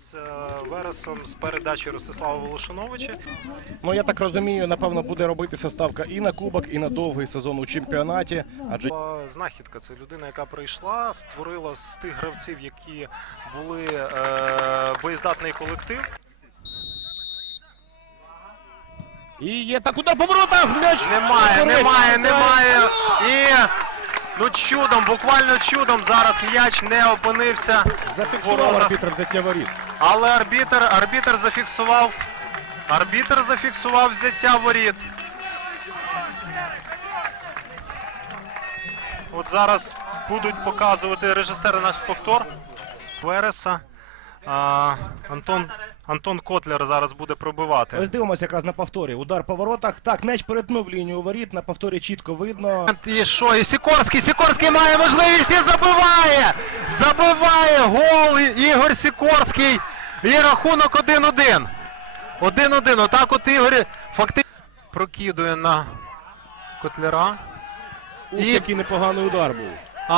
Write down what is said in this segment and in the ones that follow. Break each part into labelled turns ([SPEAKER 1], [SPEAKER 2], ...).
[SPEAKER 1] з Вересом з передачі Ростислава Волошиновича.
[SPEAKER 2] Ну, я так розумію, напевно, буде робитися ставка і на кубок, і на довгий сезон у чемпіонаті. Адже
[SPEAKER 1] Знахідка – це людина, яка прийшла, створила з тих гравців, які були боєздатний колектив.
[SPEAKER 2] і є так удар по воротах. М'яч
[SPEAKER 1] Немає. І ну чудом, буквально чудом зараз м'яч не опинився в
[SPEAKER 2] зафіксував
[SPEAKER 1] воротах.
[SPEAKER 2] арбітр взяття воріт.
[SPEAKER 1] Але арбітр зафіксував взяття воріт. От зараз будуть показувати режисери наш повтор Вереса. Антон Котлер зараз буде пробивати.
[SPEAKER 2] Ось дивимося якраз на повторі. Удар по воротах. Так, м'яч перетнув лінію воріт. На повторі чітко видно.
[SPEAKER 1] І що? І Сікорський має можливість і забиває! Забиває гол Ігор Сікорський. І рахунок 1-1. 1-1. Отак от Ігор фактично прокидує на Котлера.
[SPEAKER 2] Ух, який непоганий удар був.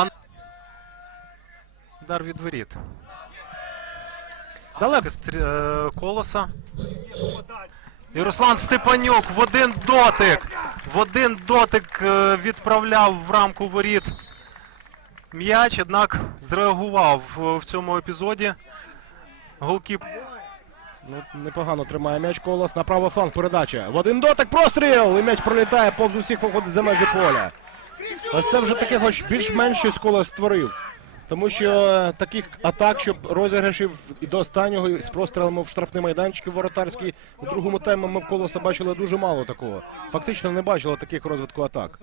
[SPEAKER 1] Удар від воріт.
[SPEAKER 2] Далеко.
[SPEAKER 1] Колоса. І Руслан Степанюк в один дотик відправляв в рамку воріт м'яч, однак зреагував в цьому епізоді голкіпер.
[SPEAKER 2] Ну, непогано тримає м'яч Колос. На правий фланг передача. В один дотик простріл! І м'яч пролітає, повз усіх виходить за межі поля. Ось це вже таке хоч більш-менш щось Колос створив. Тому що таких атак, щоб розіграшів і до останнього з прострілами в штрафний майданчик воротарський, у другому таймі ми в Колоса бачили дуже мало такого. Фактично не бачили таких розвитку атак.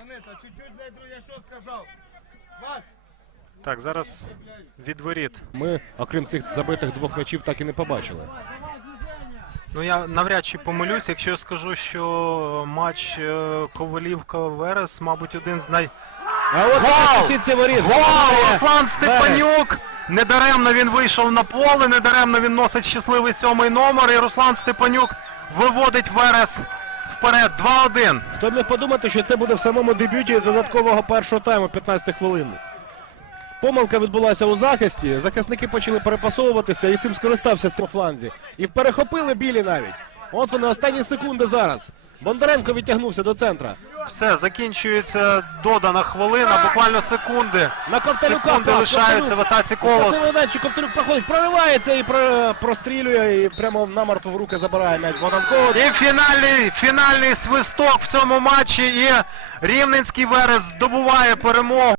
[SPEAKER 1] Так, зараз від воріт.
[SPEAKER 2] Ми, окрім цих забитих двох м'ячів, так і не побачили.
[SPEAKER 1] Ну, я навряд чи помилюсь, якщо я скажу, що матч Ковалівка-Верес, мабуть, один з
[SPEAKER 2] А от сітці воріт.
[SPEAKER 1] Гол! Руслан Степанюк! Недаремно він вийшов на поле, недаремно він носить щасливий 7-й номер. І Руслан Степанюк виводить Верес вперед. 2-1.
[SPEAKER 2] Хто міг подумати, що це буде в самому дебюті додаткового першого тайму, 15 хвилин. Помилка відбулася у захисті, захисники почали перепасовуватися і цим скористався на фланзі. І перехопили білі навіть. От вони останні секунди зараз. Бондаренко відтягнувся до центра.
[SPEAKER 1] Все, закінчується додана хвилина, буквально секунди.
[SPEAKER 2] На Ковталюка
[SPEAKER 1] Секунди лишаються в атаці Колос.
[SPEAKER 2] Ковталюк проходить, проривається і прострілює, і прямо намертво в руки забирає м'яч Бондаренко.
[SPEAKER 1] І фінальний свисток в цьому матчі, і Рівненський Верес здобуває перемогу.